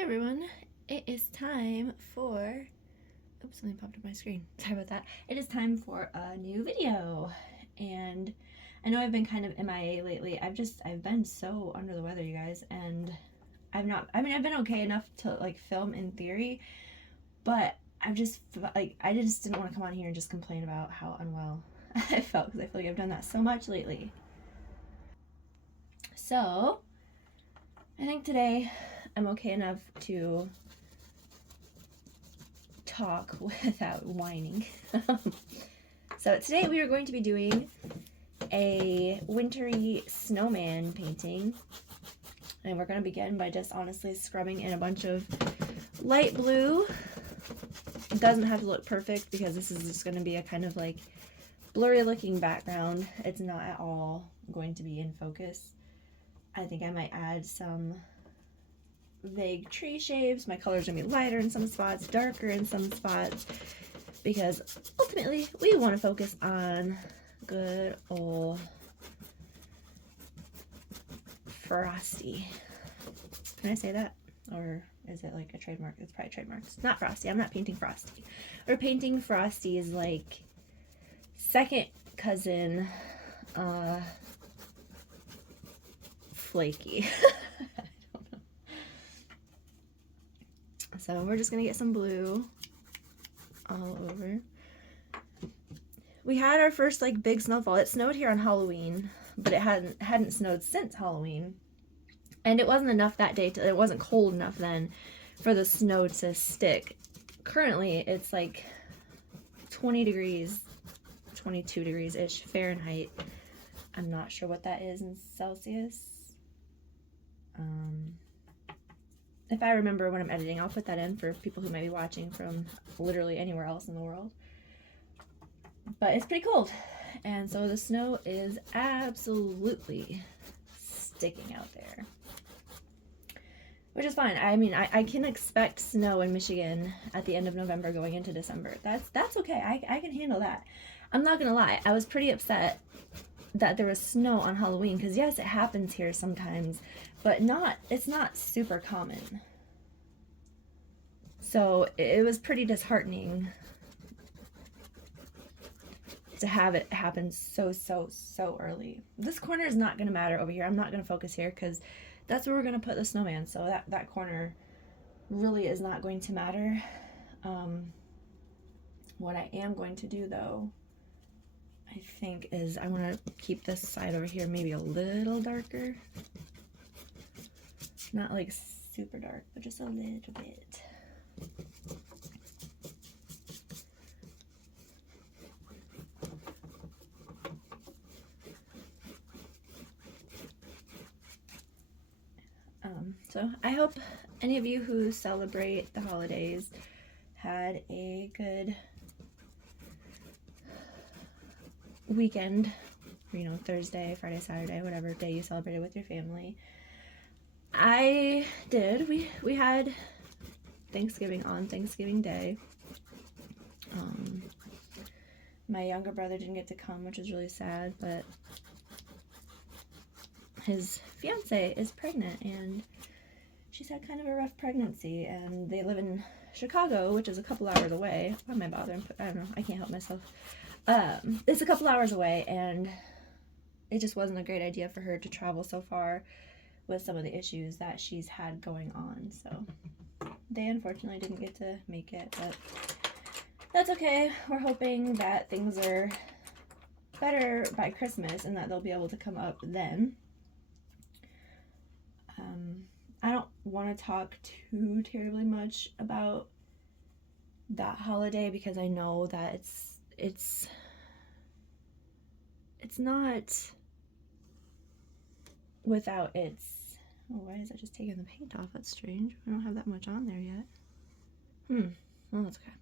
Hi everyone, it is time for, oops, something popped up my screen, sorry about that. It is time for a new video, and I know I've been kind of MIA lately. I've been so under the weather, you guys, and I've been okay enough to like film in theory, but I just didn't want to come on here and just complain about how unwell I felt, because I feel like I've done that so much lately. So I think today I'm okay enough to talk without whining. So today we are going to be doing a wintry snowman painting, and we're going to begin by just honestly scrubbing in a bunch of light blue. It doesn't have to look perfect because this is just going to be a kind of like blurry looking background. It's not at all going to be in focus. I think I might add some vague tree shapes. My colors are going to be lighter in some spots, darker in some spots, because ultimately we want to focus on good old Frosty. Can I say that? Or is it like a trademark? It's probably trademarked. It's not Frosty. I'm not painting Frosty. We're painting Frosty's like second cousin, Flakey. I don't know. So we're just gonna get some blue all over. We had our first like big snowfall. It snowed here on Halloween, but it hadn't snowed since Halloween, and it wasn't enough that day it wasn't cold enough then for the snow to stick. Currently it's like 20 degrees, 22 degrees ish Fahrenheit. I'm not sure what that is in Celsius. If I remember when I'm editing, I'll put that in for people who might be watching from literally anywhere else in the world. But it's pretty cold, and so the snow is absolutely sticking out there, which is fine. I mean, I can expect snow in Michigan at the end of November going into December. That's okay. I can handle that. I'm not gonna lie, I was pretty upset that there was snow on Halloween, because yes, it happens here sometimes, but it's not super common. So it was pretty disheartening to have it happen so early. This corner is not going to matter over here. I'm not going to focus here because that's where we're going to put the snowman, so that corner really is not going to matter. What I am going to do though, I think, is I want to keep this side over here maybe a little darker. Not like super dark, but just a little bit. So I hope any of you who celebrate the holidays had a good weekend, Thursday, Friday, Saturday, whatever day you celebrated with your family. I did. We had Thanksgiving on Thanksgiving Day. My younger brother didn't get to come, which is really sad, but his fiance is pregnant, and she's had kind of a rough pregnancy, and they live in Chicago, which is a couple hours away. Why am I bothering? I don't know. I can't help myself. It's a couple hours away, and it just wasn't a great idea for her to travel so far with some of the issues that she's had going on. So they unfortunately didn't get to make it, but that's okay. We're hoping that things are better by Christmas and that they'll be able to come up then. I don't want to talk too terribly much about that holiday because I know that it's not without its, oh, why is that just taking the paint off? That's strange. I don't have that much on there yet. Well, that's okay.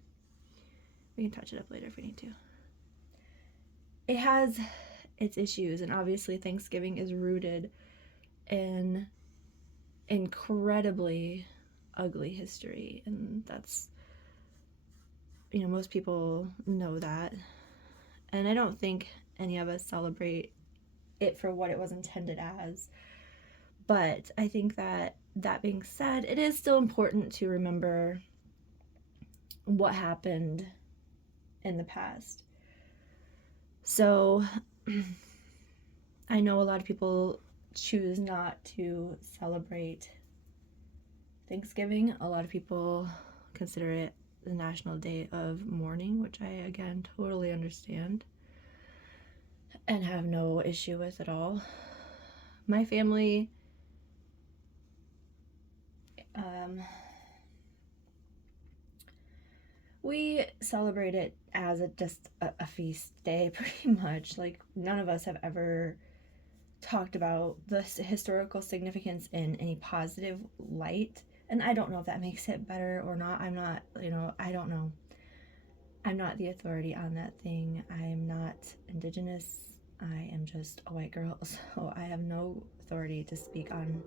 We can touch it up later if we need to. It has its issues, and obviously Thanksgiving is rooted in incredibly ugly history, and that's, most people know that, and I don't think any of us celebrate it for what it was intended as, but I think that that being said, it is still important to remember what happened in the past. So I know a lot of people choose not to celebrate Thanksgiving. A lot of people consider it the National Day of Mourning, which I, again, totally understand and have no issue with at all. My family, we celebrate it as just a feast day, pretty much. Like, none of us have ever talked about the historical significance in any positive light. And I don't know if that makes it better or not. I'm not, I don't know. I'm not the authority on that thing. I'm not Indigenous. I am just a white girl. So I have no authority to speak on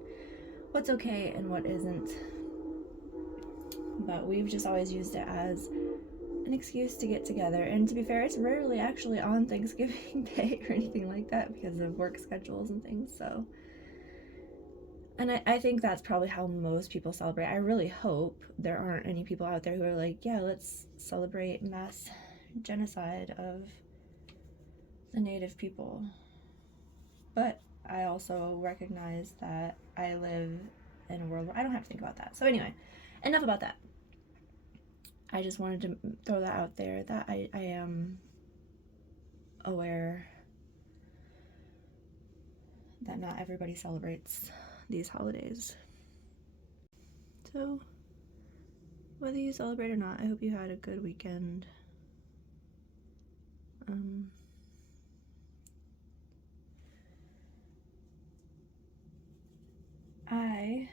what's okay and what isn't. But we've just always used it as an excuse to get together. And to be fair, it's rarely actually on Thanksgiving Day or anything like that because of work schedules and things. So, and I think that's probably how most people celebrate. I really hope there aren't any people out there who are like, yeah, let's celebrate mass genocide of the Native people. But I also recognize that I live in a world where I don't have to think about that. So anyway, enough about that. I just wanted to throw that out there, that I am aware that not everybody celebrates these holidays. So, whether you celebrate or not, I hope you had a good weekend. I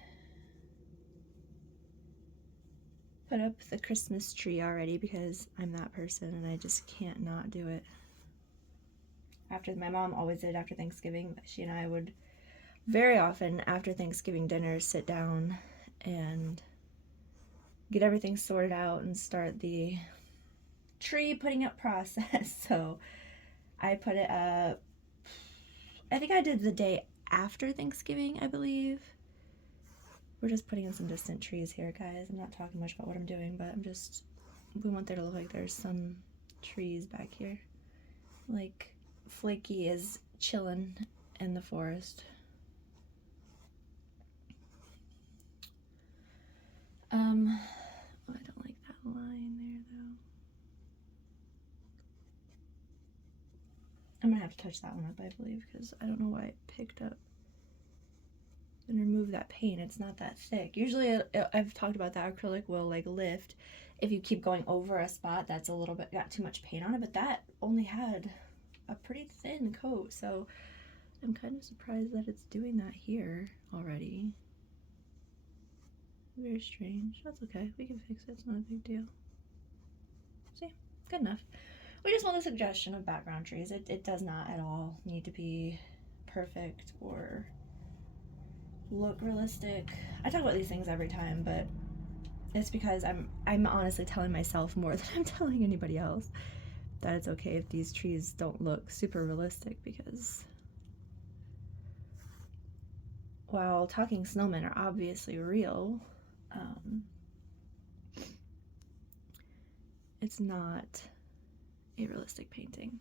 put up the Christmas tree already because I'm that person and I just can't not do it. My mom always did after Thanksgiving. She and I would very often after Thanksgiving dinner sit down and get everything sorted out and start the tree putting up process. So I put it up, I think I did the day after Thanksgiving, I believe. We're just putting in some distant trees here, guys. I'm not talking much about what I'm doing, but we want there to look like there's some trees back here. Like Flakey is chilling in the forest. I don't like that line there, though. I'm gonna have to touch that one up, I believe, because I don't know why it picked up and remove that paint. It's not that thick. Usually, I've talked about that acrylic will like lift if you keep going over a spot that's a little bit got too much paint on it, but that only had a pretty thin coat, so I'm kind of surprised that it's doing that here already. Very strange. That's okay. We can fix it. It's not a big deal. See? Good enough. We just want a suggestion of background trees. It does not at all need to be perfect or look realistic. I talk about these things every time, but it's because I'm honestly telling myself more than I'm telling anybody else that it's okay if these trees don't look super realistic, because while talking snowmen are obviously real, it's not a realistic painting.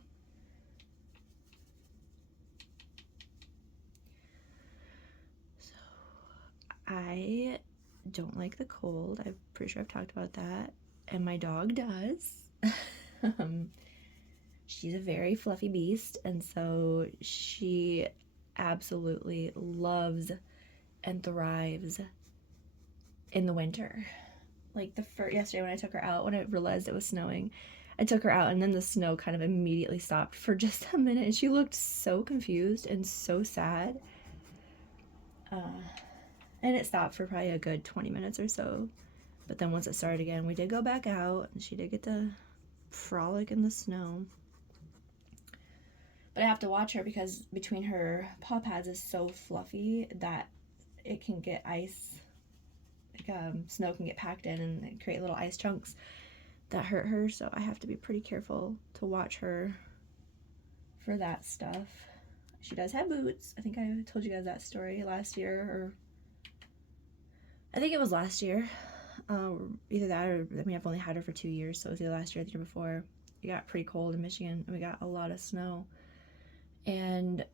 So I don't like the cold. I'm pretty sure I've talked about that. And my dog does. She's a very fluffy beast, and so she absolutely loves and thrives in the winter. Like yesterday when I took her out, when I realized it was snowing, I took her out and then the snow kind of immediately stopped for just a minute, and she looked so confused and so sad. And it stopped for probably a good 20 minutes or so. But then once it started again, we did go back out and she did get to frolic in the snow. But I have to watch her because between her paw pads is so fluffy that it can get ice, snow can get packed in and create little ice chunks that hurt her. So I have to be pretty careful to watch her for that stuff. She does have boots. I think I told you guys that story last year, or I think it was last year. Either that or, I mean, I've only had her for 2 years, so it was either last year or the year before. It got pretty cold in Michigan, and we got a lot of snow. And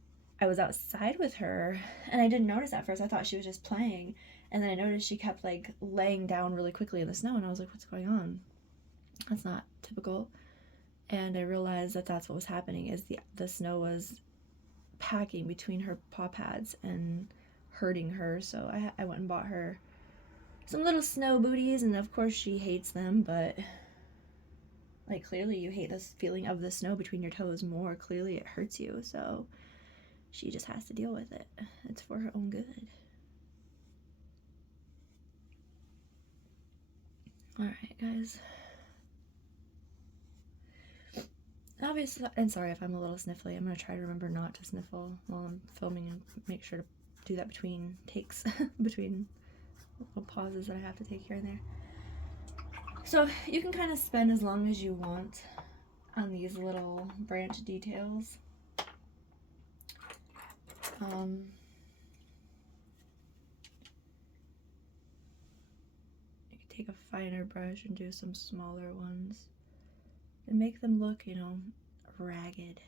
I was outside with her, and I didn't notice at first. I thought she was just playing, and then I noticed she kept like laying down really quickly in the snow, and I was like, what's going on? That's not typical. And I realized that that's what was happening, is the snow was packing between her paw pads and hurting her. So I went and bought her some little snow booties, and of course she hates them, but like clearly you hate this feeling of the snow between your toes more. Clearly it hurts you, so she just has to deal with it. It's for her own good. Alright, guys. Obviously, and sorry if I'm a little sniffly. I'm going to try to remember not to sniffle while I'm filming and make sure to do that between takes, between little pauses that I have to take here and there. So you can kind of spend as long as you want on these little branch details. You can take a finer brush and do some smaller ones and make them look, you know, ragged.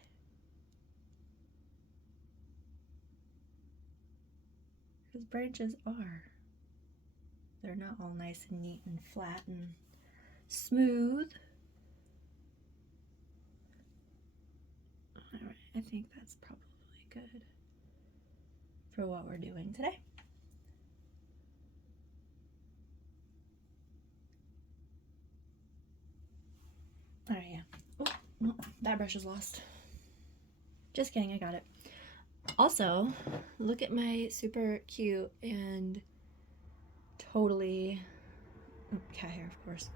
Because branches are. They're not all nice and neat and flat and smooth. Alright, I think that's probably good for what we're doing today. Alright, yeah. Oh, no, that brush is lost. Just kidding, I got it. Also, look at my super cute and totally, cat hair of course,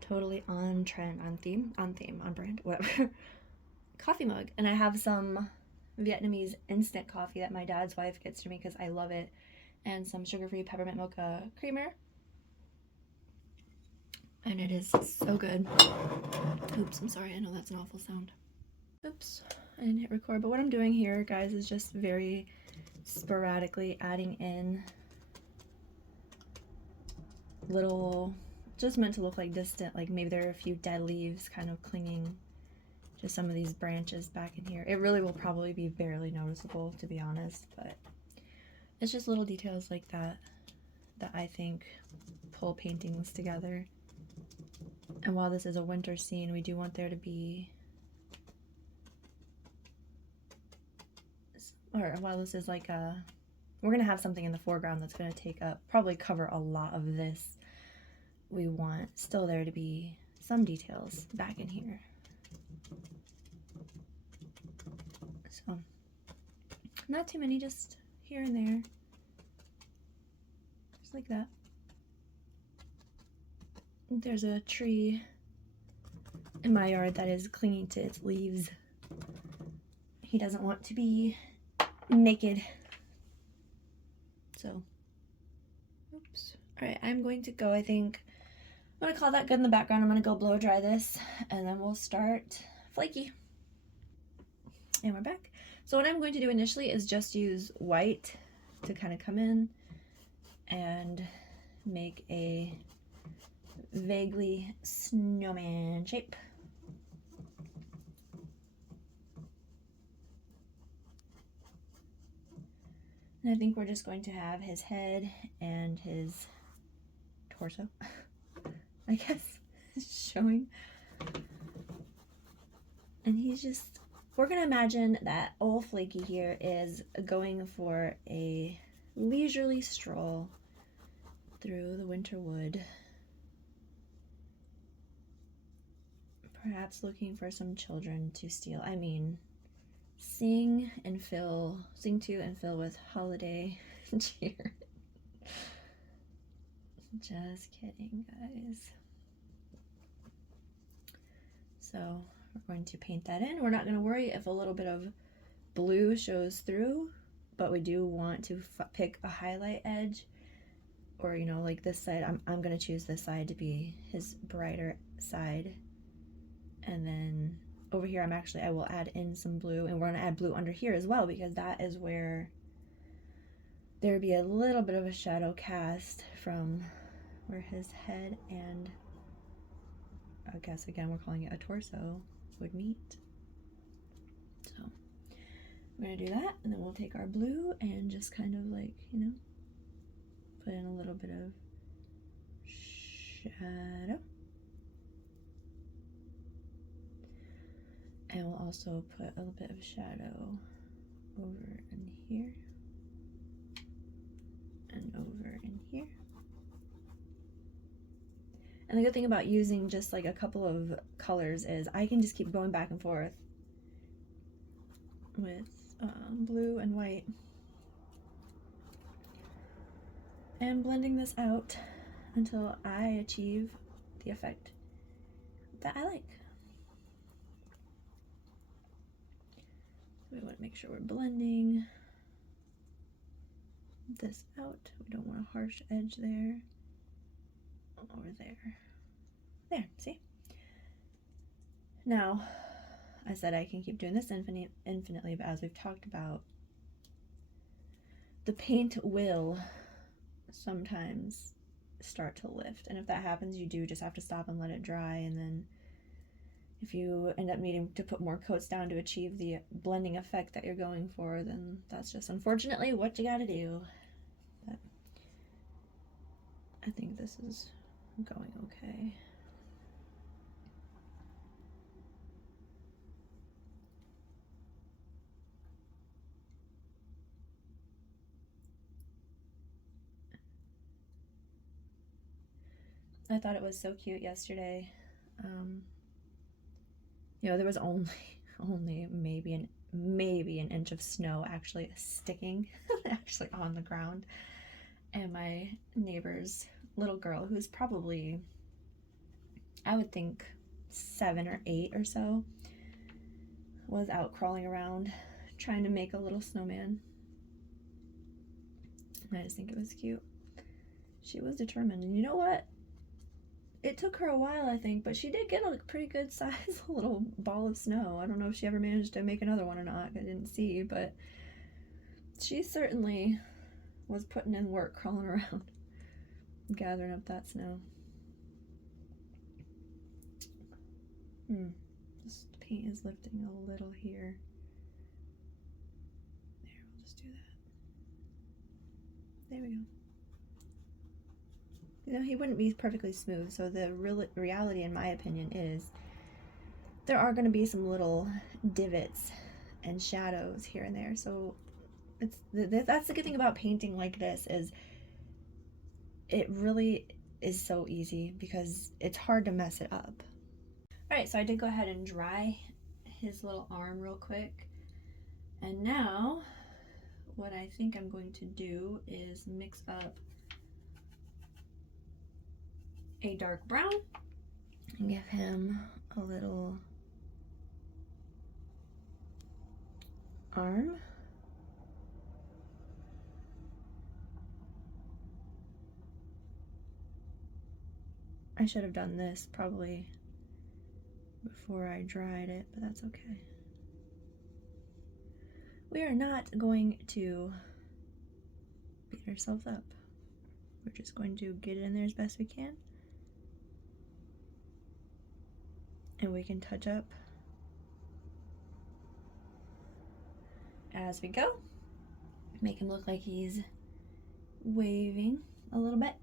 totally on trend, on brand, whatever, coffee mug. And I have some Vietnamese instant coffee that my dad's wife gets to me because I love it, and some sugar-free peppermint mocha creamer. And it is so good. Oops, I'm sorry, I know that's an awful sound. Oops, I didn't hit record. But what I'm doing here, guys, is just very sporadically adding in little, just meant to look like distant, like maybe there are a few dead leaves kind of clinging to some of these branches back in here. It really will probably be barely noticeable, to be honest, but it's just little details like that that I think pull paintings together. And while this is a winter scene, we do want there to be, or while this is like a, we're gonna have something in the foreground that's gonna take up, probably cover a lot of this. We want still there to be some details back in here. So, not too many, just here and there. Just like that. There's a tree in my yard that is clinging to its leaves. He doesn't want to be naked. So, oops. Alright, I'm going to go, I think. I'm going to call that good in the background. I'm going to go blow dry this, and then we'll start Flakey. And we're back. So what I'm going to do initially is just use white to kind of come in and make a vaguely snowman shape. And I think we're just going to have his head and his torso, I guess, showing. And he's just, we're going to imagine that old Flakey here is going for a leisurely stroll through the winter wood. Perhaps looking for some children to steal. I mean, sing to and fill with holiday cheer. Just kidding, guys. So we're going to paint that in. We're not going to worry if a little bit of blue shows through, but we do want to pick a highlight edge, or you know, like this side. I'm going to choose this side to be his brighter side. And then over here, I will add in some blue, and we're going to add blue under here as well, because that is where there would be a little bit of a shadow cast from where his head and, I guess again we're calling it a torso, would meet. So we're going to do that, and then we'll take our blue and just kind of like, you know, put in a little bit of shadow. And we'll also put a little bit of shadow over in here and over in here. And the good thing about using just like a couple of colors is I can just keep going back and forth with blue and white and blending this out until I achieve the effect that I like. We want to make sure we're blending this out. We don't want a harsh edge there. Over there. There, see? Now, I said I can keep doing this infinitely, but as we've talked about, the paint will sometimes start to lift. And if that happens, you do just have to stop and let it dry. And then if you end up needing to put more coats down to achieve the blending effect that you're going for, then that's just unfortunately what you gotta do. But I think this is going okay. I thought it was so cute yesterday. You know, there was only maybe an inch of snow actually sticking actually on the ground, and my neighbor's little girl, who's probably, I would think 7 or 8 or so, was out crawling around trying to make a little snowman. And I just think it was cute. She was determined, and you know what? It took her a while, I think, but she did get a pretty good size little ball of snow. I don't know if she ever managed to make another one or not. I didn't see, but she certainly was putting in work crawling around, gathering up that snow. This paint is lifting a little here. There, we'll just do that. There we go. You know, he wouldn't be perfectly smooth, so the reality, in my opinion, is there are going to be some little divots and shadows here and there. So that's the good thing about painting like this, is it really is so easy because it's hard to mess it up. Alright, so I did go ahead and dry his little arm real quick. And now, what I think I'm going to do is mix up a dark brown and give him a little arm. I should have done this probably before I dried it, but that's okay. We are not going to beat ourselves up. We're just going to get it in there as best we can. And we can touch up as we go. Make him look like he's waving a little bit.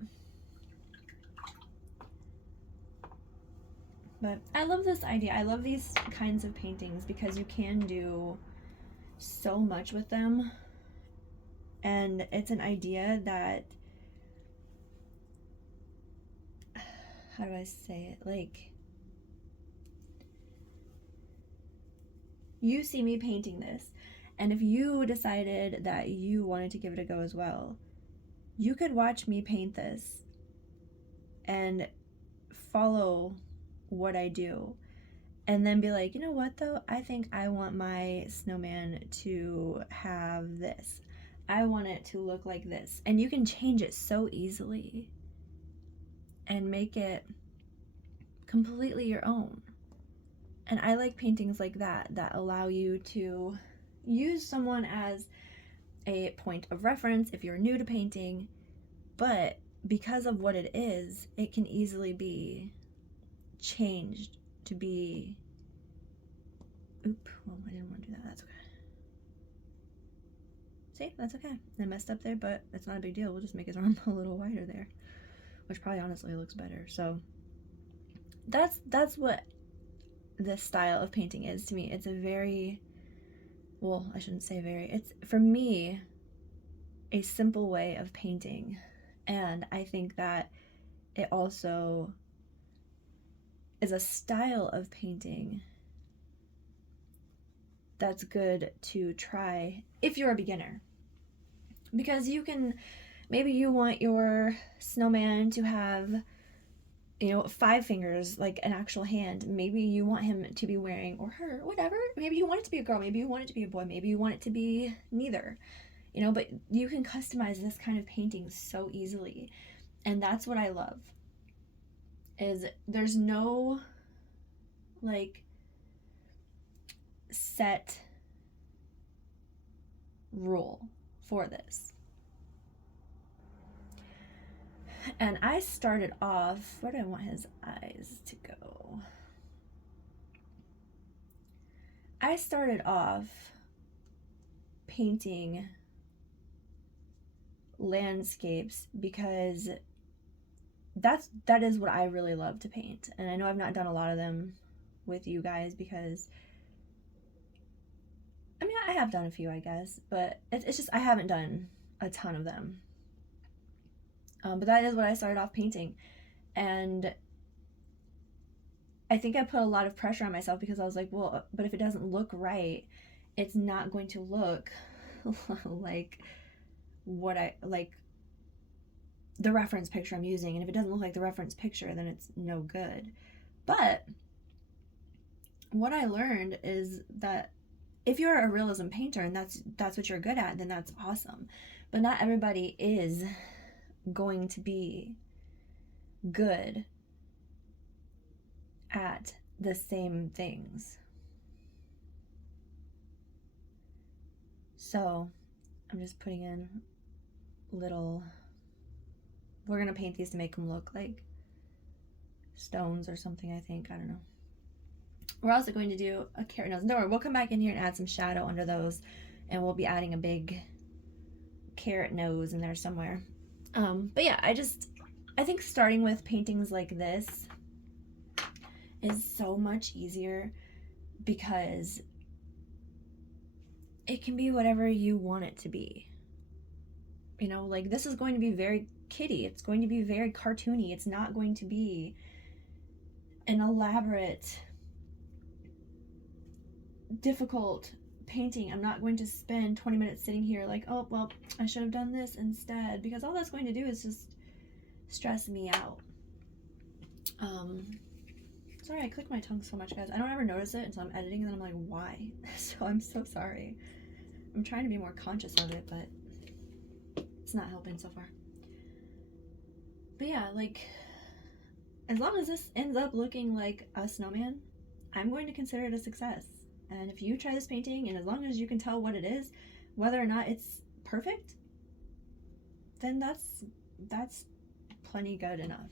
But I love this idea. I love these kinds of paintings because you can do so much with them. And it's an idea that, how do I say it? Like, you see me painting this, and if you decided that you wanted to give it a go as well, you could watch me paint this and follow what I do, and then be like, you know what though, I think I want my snowman to have this. I want it to look like this. And you can change it so easily and make it completely your own. And I like paintings like that, that allow you to use someone as a point of reference if you're new to painting, but because of what it is, it can easily be changed to be, well, I didn't want to do that, that's okay. See, that's okay. I messed up there, but it's not a big deal. We'll just make his arm a little wider there, which probably honestly looks better. So that's what this style of painting is to me. It's a very, well, I shouldn't say very, it's, for me, a simple way of painting. And I think that it also is a style of painting that's good to try if you're a beginner. Because you can, maybe you want your snowman to have, you know, 5 fingers, like an actual hand. Maybe you want him to be wearing, or her, whatever. Maybe you want it to be a girl, maybe you want it to be a boy, maybe you want it to be neither. You know, but you can customize this kind of painting so easily. And that's what I love. Is there's no like set rule for this. And I started off, where do I want his eyes to go? I started off painting landscapes because that is what I really love to paint. And I know I've not done a lot of them with you guys because, I mean, I have done a few, I guess, but it's just I haven't done a ton of them. But that is what I started off painting. And I think I put a lot of pressure on myself because I was like, well, but if it doesn't look right, it's not going to look like what I, like the reference picture I'm using. And if it doesn't look like the reference picture, then it's no good. But what I learned is that if you're a realism painter and that's what you're good at, then that's awesome. But not everybody is going to be good at the same things. So I'm just putting in little, we're gonna paint these to make them look like stones or something, I think. I don't know. We're also going to do a carrot nose. Don't worry, we'll come back in here and add some shadow under those, and we'll be adding a big carrot nose in there somewhere. But yeah, I think starting with paintings like this is so much easier because it can be whatever you want it to be. You know, like this is going to be very kiddie. It's going to be very cartoony. It's not going to be an elaborate, difficult painting. I'm not going to spend 20 minutes sitting here like, oh, well, I should have done this instead, because all that's going to do is just stress me out. Sorry, I click my tongue so much, guys. I don't ever notice it until I'm editing, and then I'm like, why? So I'm so sorry. I'm trying to be more conscious of it, but it's not helping so far. But yeah, like, as long as this ends up looking like a snowman, I'm going to consider it a success. And if you try this painting, and as long as you can tell what it is, whether or not it's perfect, then that's plenty good enough.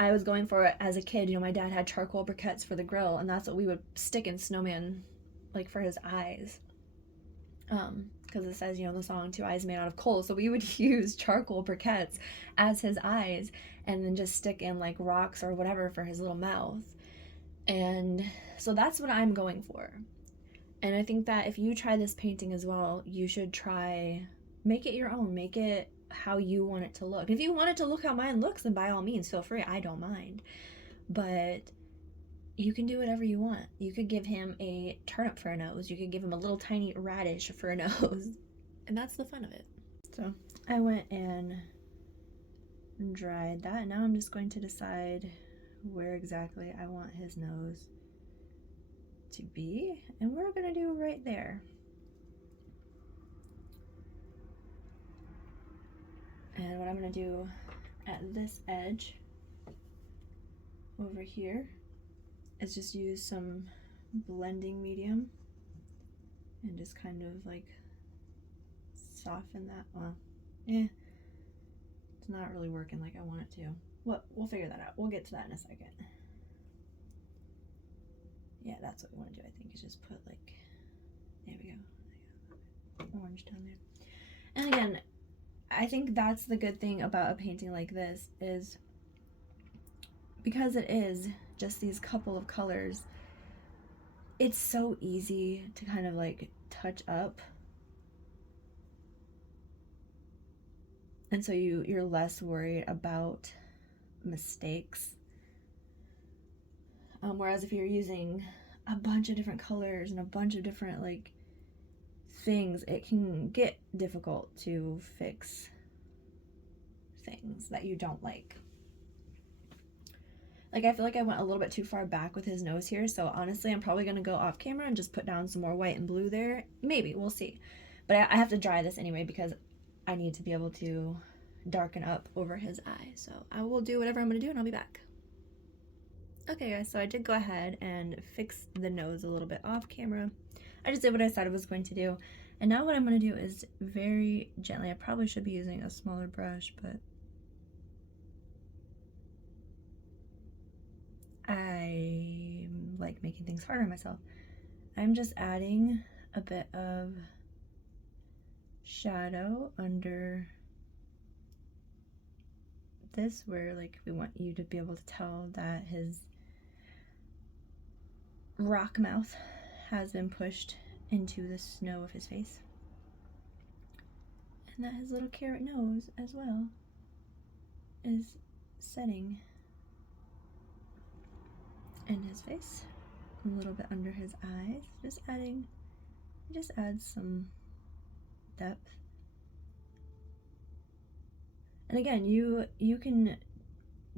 I was going for it as a kid. You know, my dad had charcoal briquettes for the grill, and that's what we would stick in Snowman, like for his eyes. Because it says, you know, the song, 2 eyes made out of coal. So we would use charcoal briquettes as his eyes, and then just stick in like rocks or whatever for his little mouth. And so that's what I'm going for. And I think that if you try this painting as well, you should try, make it your own, make it how you want it to look. If you want it to look how mine looks, then by all means, feel free. I don't mind. But you can do whatever you want. You could give him a turnip for a nose. You could give him a little tiny radish for a nose. And that's the fun of it. So I went and dried that. And now I'm just going to decide where exactly I want his nose to be. And we're going to do right there. And what I'm going to do at this edge over here is just use some blending medium and just kind of like soften that. Well, it's not really working like I want it to. We'll figure that out. We'll get to that in a second. Yeah, that's what we want to do, I think, is just put like, there we go, orange down there. And again, I think that's the good thing about a painting like this, is because it is just these couple of colors, it's so easy to kind of like touch up. And so you're less worried about mistakes. Whereas if you're using a bunch of different colors and a bunch of different like things, it can get difficult to fix things that you don't like. Like, I feel like I went a little bit too far back with his nose here, so honestly I'm probably going to go off camera and just put down some more white and blue there. Maybe, we'll see. But I have to dry this anyway because I need to be able to darken up over his eye. So I will do whatever I'm going to do and I'll be back. Okay guys, so I did go ahead and fix the nose a little bit off camera. I just did what I said I was going to do. And now what I'm going to do is very gently, I probably should be using a smaller brush, but I like making things harder on myself. I'm just adding a bit of shadow under this, where like we want you to be able to tell that his rock mouth has been pushed into the snow of his face, and that his little carrot nose as well is setting in his face, a little bit under his eyes, just adds some depth. And again, you can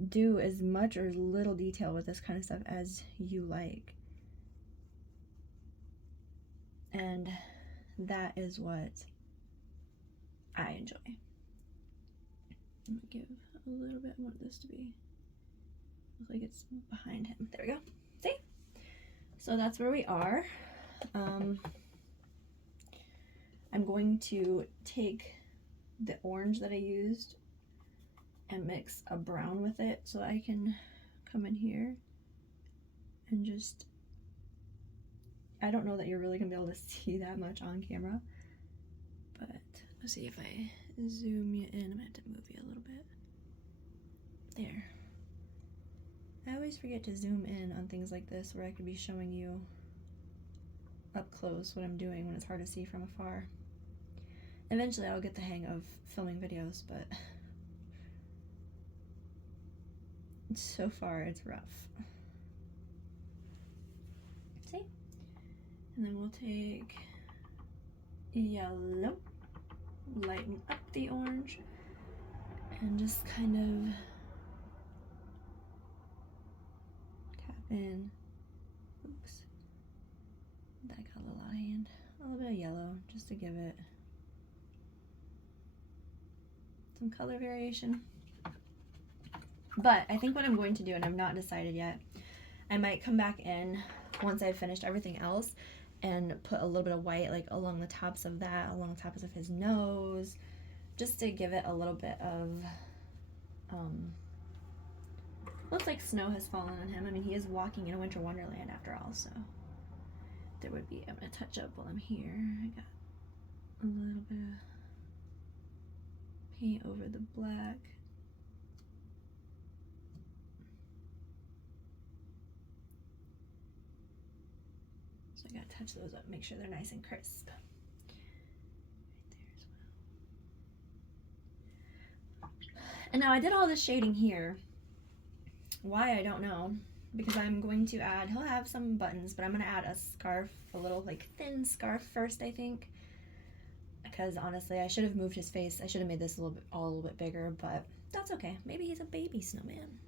do as much or as little detail with this kind of stuff as you like. And that is what I enjoy. I'm gonna give a little bit, I want this to be, look like it's behind him. There we go. See? So that's where we are. I'm going to take the orange that I used and mix a brown with it, so I can come in here and just, I don't know that you're really gonna be able to see that much on camera, but let's see if I zoom you in. I'm gonna have to move you a little bit. There. I always forget to zoom in on things like this where I could be showing you up close what I'm doing when it's hard to see from afar. Eventually I'll get the hang of filming videos, but so far it's rough. See? And then we'll take yellow, lighten up the orange, and just kind of tap in. Oops. That got a little out of hand. A little bit of yellow just to give it some color variation. But I think what I'm going to do, and I've not decided yet, I might come back in once I've finished everything else and put a little bit of white like along the tops of that, along the tops of his nose, just to give it a little bit of, looks like snow has fallen on him. I mean, he is walking in a winter wonderland after all, so there would be, I'm going to touch up while I'm here. I got a little bit of paint over the black. So I gotta touch those up, make sure they're nice and crisp. Right there as well. And now I did all this shading here. Why, I don't know. Because I'm going to add, he'll have some buttons, but I'm gonna add a scarf, a little like thin scarf first, I think. Because honestly, I should have moved his face. I should have made this a little bit bigger, but that's okay. Maybe he's a baby snowman.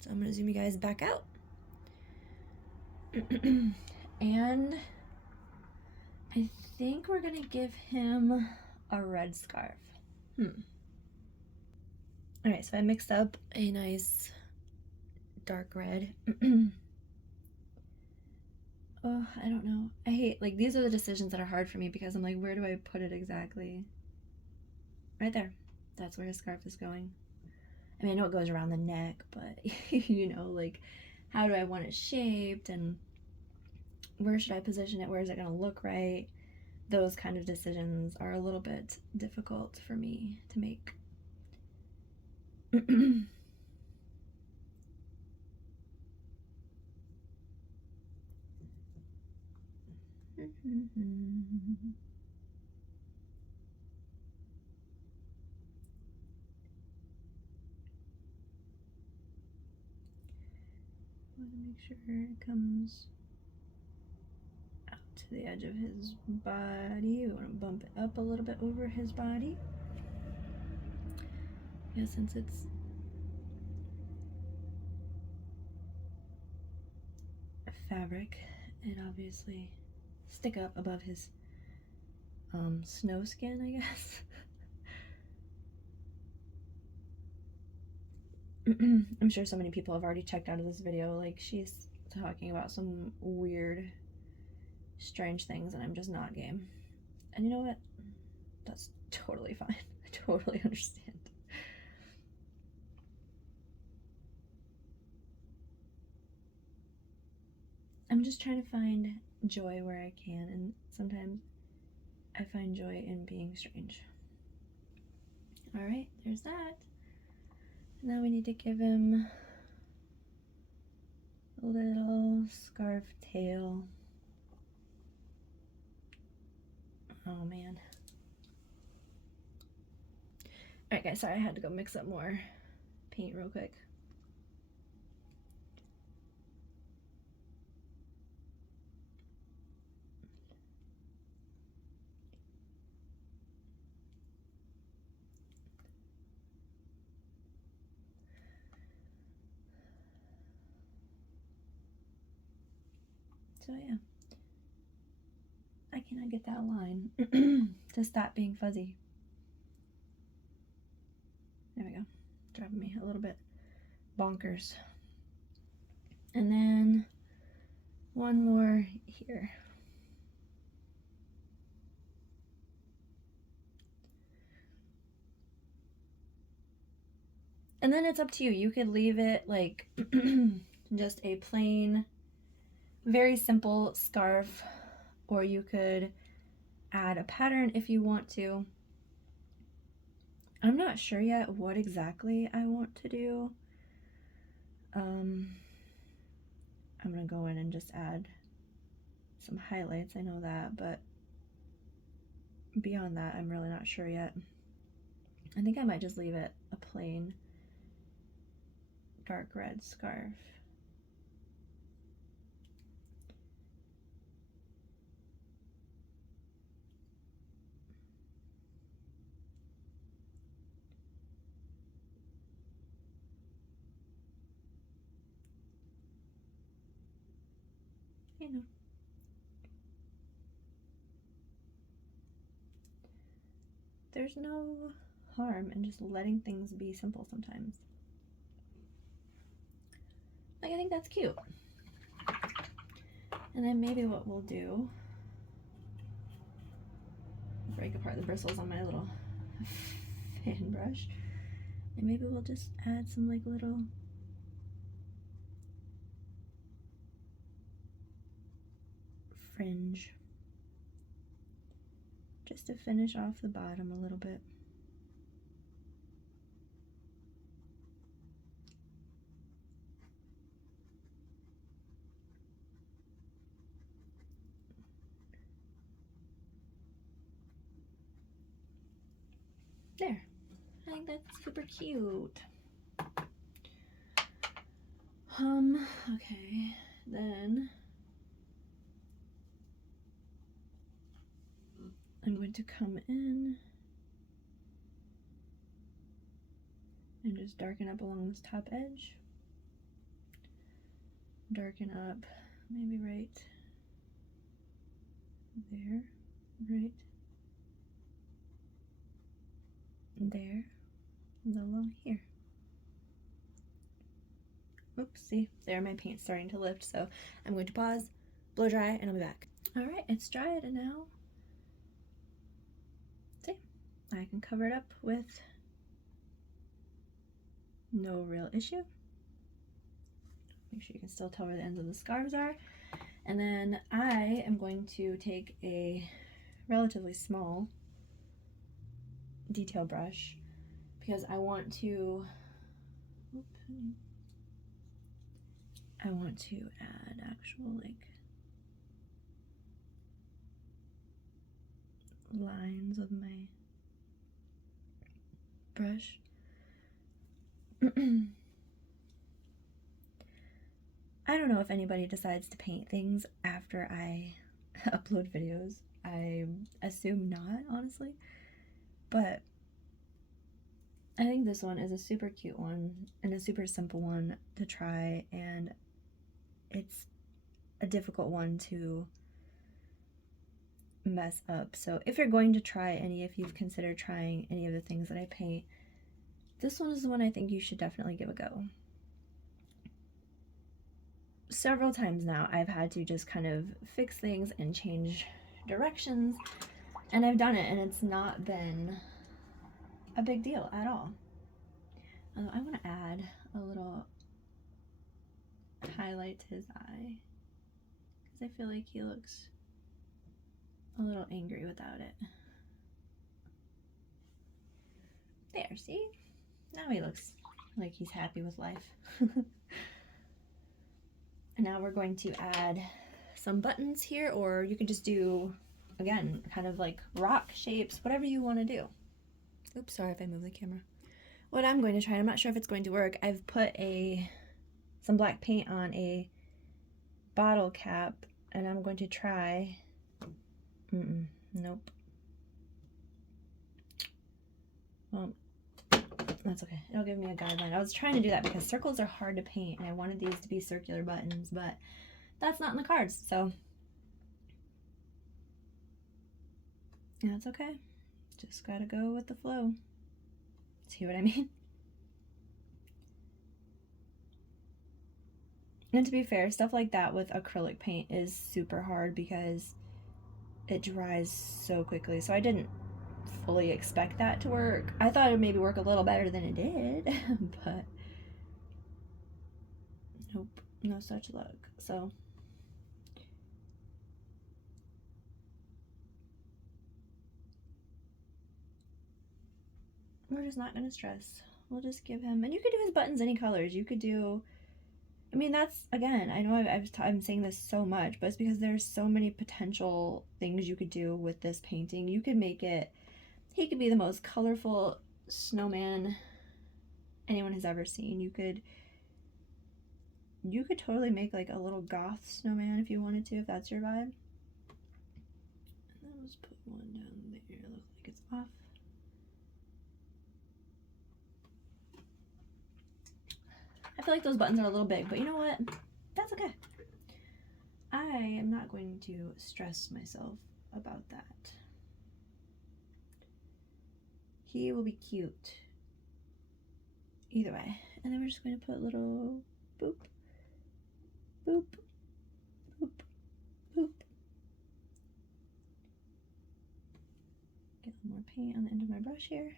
So I'm gonna zoom you guys back out. And I think we're gonna give him a red scarf. Alright, so I mixed up a nice dark red. Oh, I don't know. I hate, like, these are the decisions that are hard for me because I'm like, where do I put it exactly? right there. That's where his scarf is going. I mean, I know it goes around the neck, but you know, like, how do I want it shaped, and where should I position it? Where is it going to look right? Those kind of decisions are a little bit difficult for me to make. Want to make sure it comes out to the edge of his body. We want to bump it up a little bit over his body. Yeah, since it's fabric, it obviously stick up above his snow skin, I guess. I'm sure so many people have already checked out of this video. Like, she's talking about some weird, strange things, and I'm just not game. And you know what? That's totally fine. I totally understand. I'm just trying to find joy where I can, and sometimes I find joy in being strange. Alright, there's that. Now we need to give him a little scarf tail. Oh man. Alright guys, sorry I had to go mix up more paint real quick. So yeah, I cannot get that line to stop being fuzzy. There we go. Driving me a little bit bonkers. And then one more here. And then it's up to you. You could leave it like just a plain, very simple scarf, or you could add a pattern if you want to. I'm not sure yet what exactly I want to do. I'm gonna go in and just add some highlights, I know that, but beyond that, I'm really not sure yet. I think I might just leave it a plain dark red scarf. You know. There's no harm in just letting things be simple sometimes. Like, I think that's cute. And then maybe what we'll do, break apart the bristles on my little fan brush, and maybe we'll just add some like little fringe just to finish off the bottom a little bit. There. I think that's super cute. Okay, then I'm going to come in and just darken up along this top edge. Darken up maybe right there, right there, and along here. Oops, see, there my paint's starting to lift, so I'm going to pause, blow dry, and I'll be back. Alright, it's dried, and now, see, I can cover it up with no real issue. Make sure you can still tell where the ends of the scarves are. And then I am going to take a relatively small detail brush because I want to add actual like lines with my brush. I don't know if anybody decides to paint things after I upload videos. I assume not, honestly. But I think this one is a super cute one and a super simple one to try, and it's a difficult one to mess up. So if you're going to try any, if you've considered trying any of the things that I paint, this one is the one I think you should definitely give a go. Several times now I've had to just kind of fix things and change directions, and I've done it and it's not been a big deal at all. I want to add a little highlight to his eye because I feel like he looks a little angry without it. There, see? Now he looks like he's happy with life. And now we're going to add some buttons here, or you can just do, again, kind of like rock shapes, whatever you want to do. Oops, sorry if I move the camera. What I'm going to try, I'm not sure if it's going to work, I've put some black paint on a bottle cap, and I'm going to try, nope. Well, that's okay. It'll give me a guideline. I was trying to do that because circles are hard to paint, and I wanted these to be circular buttons, but that's not in the cards, so that's okay. Just gotta go with the flow. See what I mean? And to be fair, stuff like that with acrylic paint is super hard because it dries so quickly. So I didn't fully expect that to work. I thought it would maybe work a little better than it did, but nope, no such luck. So we're just not gonna stress. We'll just give him, and you could do his buttons any colors. You could do, I mean, that's, again, I know I'm saying this so much, but it's because there's so many potential things you could do with this painting. You could make it, he could be the most colorful snowman anyone has ever seen. You could totally make like a little goth snowman if you wanted to, if that's your vibe. And then let's put one down there, looks like it's off. I feel like those buttons are a little big, but you know what? That's okay. I am not going to stress myself about that. He will be cute either way. And then we're just going to put little boop, boop, boop, boop. Get a little more paint on the end of my brush here.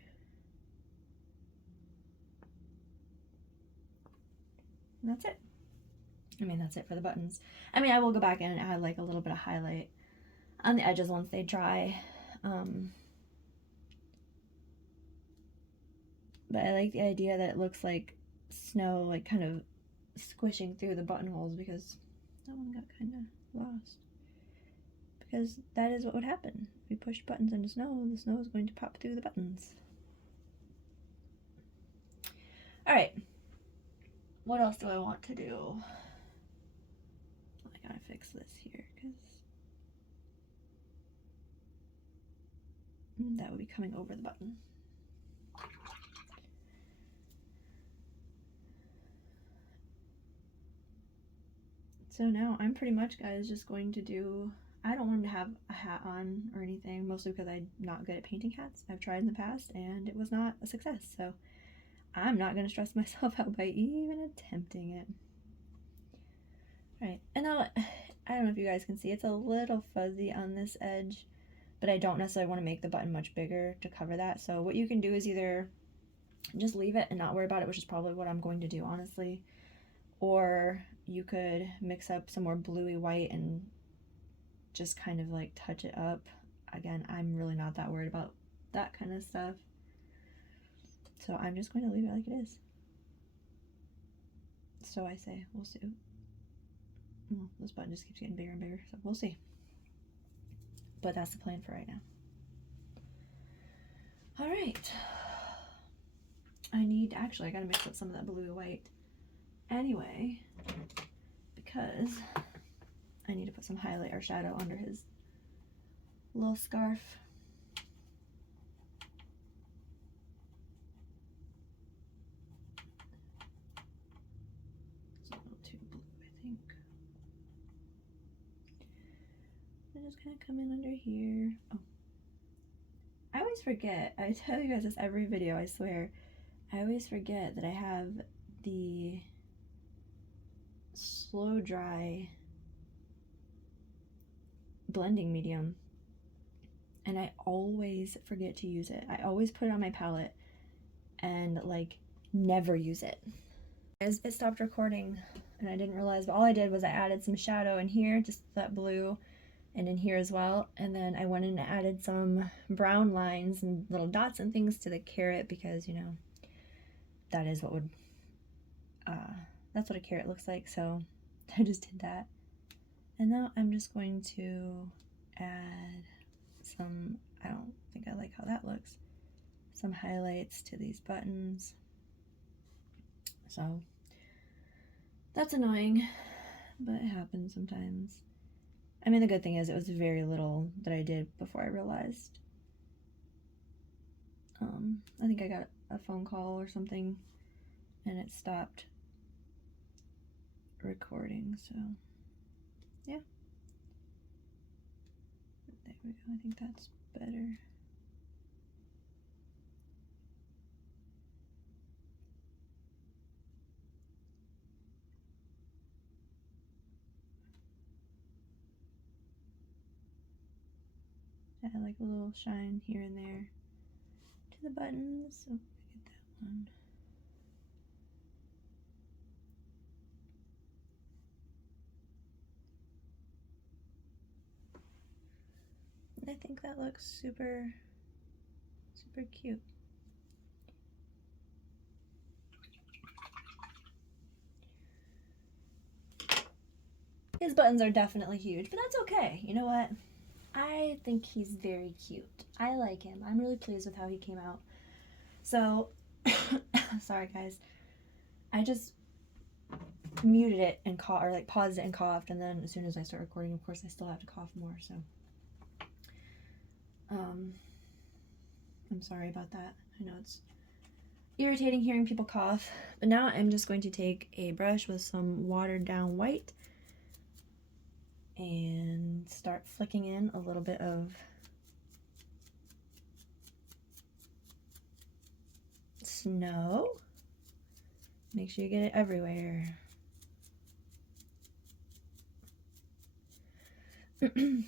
And that's it. I mean, that's it for the buttons. I mean, I will go back in and add like a little bit of highlight on the edges once they dry. But I like the idea that it looks like snow, like kind of squishing through the buttonholes, because that one got kind of lost. Because that is what would happen. If we push buttons into snow, the snow is going to pop through the buttons. Alright. What else do I want to do? I gotta fix this here, because that would be coming over the button. So now I'm pretty much, guys, just going to do, I don't want him to have a hat on or anything, mostly because I'm not good at painting hats. I've tried in the past and it was not a success, so I'm not going to stress myself out by even attempting it. Alright, and now, I don't know if you guys can see, it's a little fuzzy on this edge, but I don't necessarily want to make the button much bigger to cover that. So what you can do is either just leave it and not worry about it, which is probably what I'm going to do, honestly. Or you could mix up some more bluey white and just kind of like touch it up. Again, I'm really not that worried about that kind of stuff. So I'm just going to leave it like it is. So I say, we'll see. Well, this button just keeps getting bigger and bigger, so we'll see. But that's the plan for right now. All right. I gotta mix up some of that blue and white anyway, because I need to put some highlight or shadow under his little scarf. It's a little too blue, I think. I'm just gonna come in under here. Oh, I always forget. I tell you guys this every video, I swear. I always forget that I have the slow dry blending medium, and I always forget to use it. I always put it on my palette and like never use it. It stopped recording and I didn't realize, but all I did was I added some shadow in here, just that blue, and in here as well, and then I went in and added some brown lines and little dots and things to the carrot, because you know that is what would that's what a carrot looks like. So I just did that, and now I'm just going to add some, I don't think I like how that looks, some highlights to these buttons. So that's annoying, but it happens sometimes. I mean, the good thing is it was very little that I did before I realized. I think I got a phone call or something and it stopped recording, so yeah. There we go, I think that's better. Add like a little shine here and there to the buttons. So I get that one. And I think that looks super, super cute. His buttons are definitely huge, but that's okay. You know what? I think he's very cute. I like him. I'm really pleased with how he came out. So, sorry guys. I just muted it and coughed, or like paused it and coughed, and then as soon as I start recording, of course, I still have to cough more, so. I'm sorry about that. I know it's irritating hearing people cough, but now I'm just going to take a brush with some watered down white and start flicking in a little bit of snow. Make sure you get it everywhere.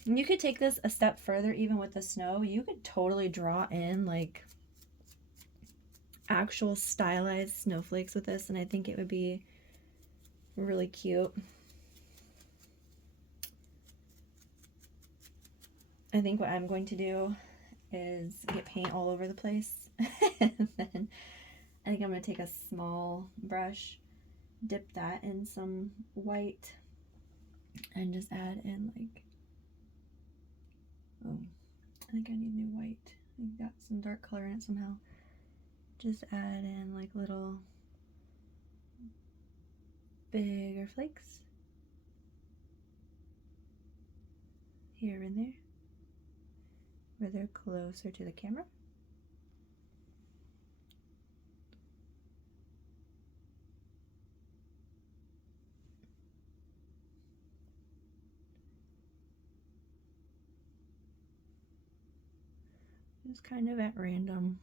You could take this a step further even with the snow. You could totally draw in like actual stylized snowflakes with this, and I think it would be really cute. I think what I'm going to do is get paint all over the place. And then I think I'm going to take a small brush, dip that in some white, and just add in like, oh, I think I need new white. I got some dark color in it somehow. Just add in like little bigger flakes here and there where they're closer to the camera. Just kind of at random.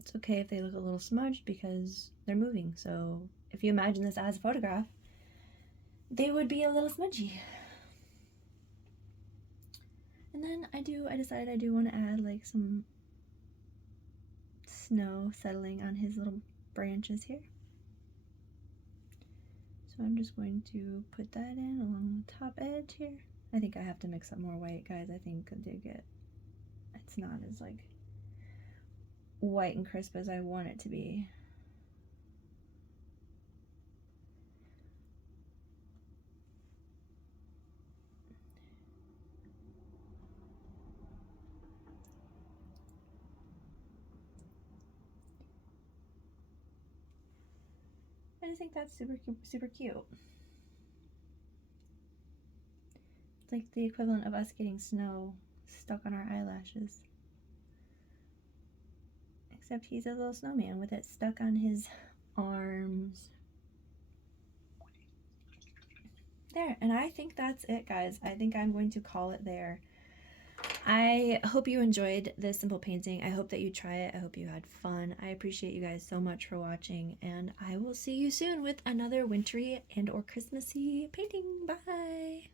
It's okay if they look a little smudged because they're moving. So if you imagine this as a photograph, they would be a little smudgy. And then I decided I do want to add like some snow settling on his little branches here. So I'm just going to put that in along the top edge here. I think I have to mix up more white, guys. I think it's not as like white and crisp as I want it to be. I just think that's super cute. It's like the equivalent of us getting snow stuck on our eyelashes. Except he's a little snowman with it stuck on his arms. There, and I think that's it, guys. I think I'm going to call it there. I hope you enjoyed this simple painting. I hope that you try it. I hope you had fun. I appreciate you guys so much for watching, and I will see you soon with another wintry and or Christmassy painting. Bye!